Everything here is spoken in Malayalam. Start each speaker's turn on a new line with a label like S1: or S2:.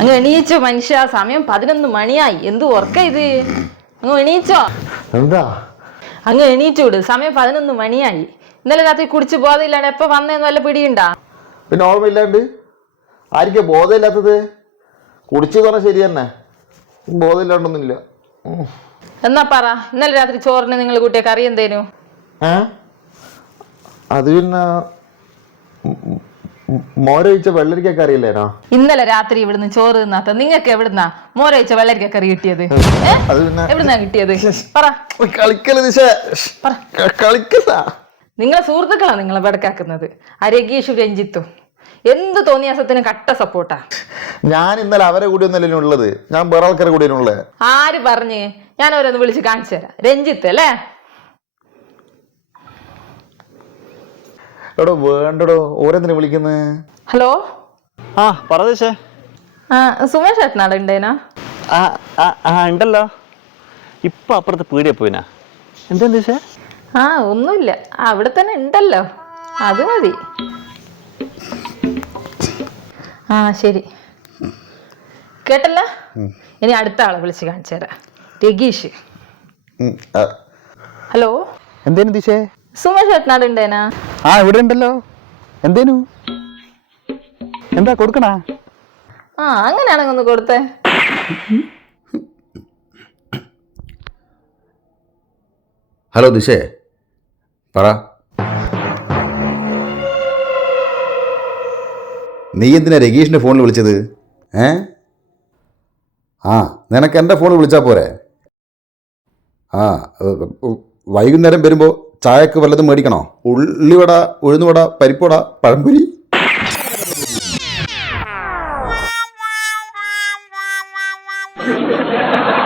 S1: അങ്ങ് എണീച്ചോ മനുഷ്യ. സമയം പതിനൊന്ന് മണിയായി. എന്ത് ഉറക്ക ഇത്? അങ്ങ് എണീച്ചോ.
S2: എന്താ?
S1: അങ്ങ് എണീറ്റൂട് സമയം പതിനൊന്ന് മണിയായി. ഇന്നലെ രാത്രി കുടിച്ച് ബോധമില്ലാണ്ട് എപ്പോ വന്നേന്ന് വല്ല പിടിയുണ്ടാ?
S2: പിന്നെ ഓർമ്മയില്ലാണ്ട്? ആയിരിക്കും ബോധമില്ലാത്തത്? കുടിച്ചു തന്നെ ശരി തന്നെ. ബോധമില്ലാണ്ടൊന്നുമില്ല.
S1: എന്നാ പറ. ഇന്നലെ രാത്രി ചോറിന് നിങ്ങൾ കൂട്ടിയ കറി എന്തേനു?
S2: ഏ? അത് പിന്നെ മോരൊഴിച്ച വെള്ളരിക്കൊക്കെ അറിയില്ലേനാ?
S1: ഇന്നലെ രാത്രി ഇവിടുന്ന് ചോറ് തിന്നാത്ത നിങ്ങൾക്ക് എവിടുന്നാ മോരൊഴിച്ച വെള്ളരിക്ക കറി കിട്ടിയത്? ഏ?
S2: അത് പിന്നെ
S1: എവിടുന്നാ കിട്ടിയത്? പറ.
S2: കളിക്കൽ ദിശ.
S1: നിങ്ങളെ സുഹൃത്തുക്കളാണ് നിങ്ങളെ വെടക്കാക്കുന്നത്. ആ രഗീഷും രഞ്ജിത്തും. എന്ത് തോന്നിയാസത്തിന് കട്ട സപ്പോർട്ടാ.
S2: ഞാൻ ഇന്നലെ അവരെ കൂടി ഒന്നല്ലേ ഉള്ളത്? ഞാൻ വേറെ ആൾക്കാരെ കൂടിയാണ് ഉള്ളത്
S1: ആര് പറഞ്ഞ്? ഞാൻ അവരൊന്ന് വിളിച്ച് കാണിച്ചു തരാം. രഞ്ജിത്ത് അല്ലേ?
S2: എടോ വേണ്ടടോ. ഓരെന്തിനു വിളിക്കുന്നത്
S1: ഹലോ?
S3: ആ പറദേശേ
S1: ആ സുമേഷ് ഏട്ടനാടെ ഉണ്ടേനാ?
S3: ആ ആ ആ ഉണ്ടല്ലോ. ഇപ്പൊ അപ്പുറത്ത് പീടിയ പോയിനാ. എന്താ ദിശേ?
S1: ആ ഒന്നുമില്ല. അവിടെ തന്നെ ഉണ്ടല്ലോ. അത് മതി. ആ ശരി. കേട്ടല്ല? ഇനി അടുത്ത ആളെ വിളിച്ച് കാണിച്ചു തരാം. രഗീഷ് ഹലോ?
S3: എന്തേനു ദിശേ?
S1: സുമേഷ് ഏട്ടനാടെ ഉണ്ടേനാ?
S3: ആ ഇവിടെ ഉണ്ടല്ലോ. എന്തേനു? എന്താ കൊടുക്കണ?
S1: ആ അങ്ങനെയാണെങ്കിൽ ഒന്ന് കൊടുത്തേ.
S4: ഹലോ ദിശേ. പറ. നീ എന്തിനാ രഗീഷിന്റെ ഫോണിൽ വിളിച്ചത്? ഏ? ആ നിനക്ക് എന്റെ ഫോണിൽ വിളിച്ചാൽ പോരെ. ആ വൈകുന്നേരം വരുമ്പോൾ ചായക്ക് വല്ലതും മേടിക്കണോ? ഉള്ളിവട ഉഴുന്നുവട പരിപ്പുവട പഴംപൊരി?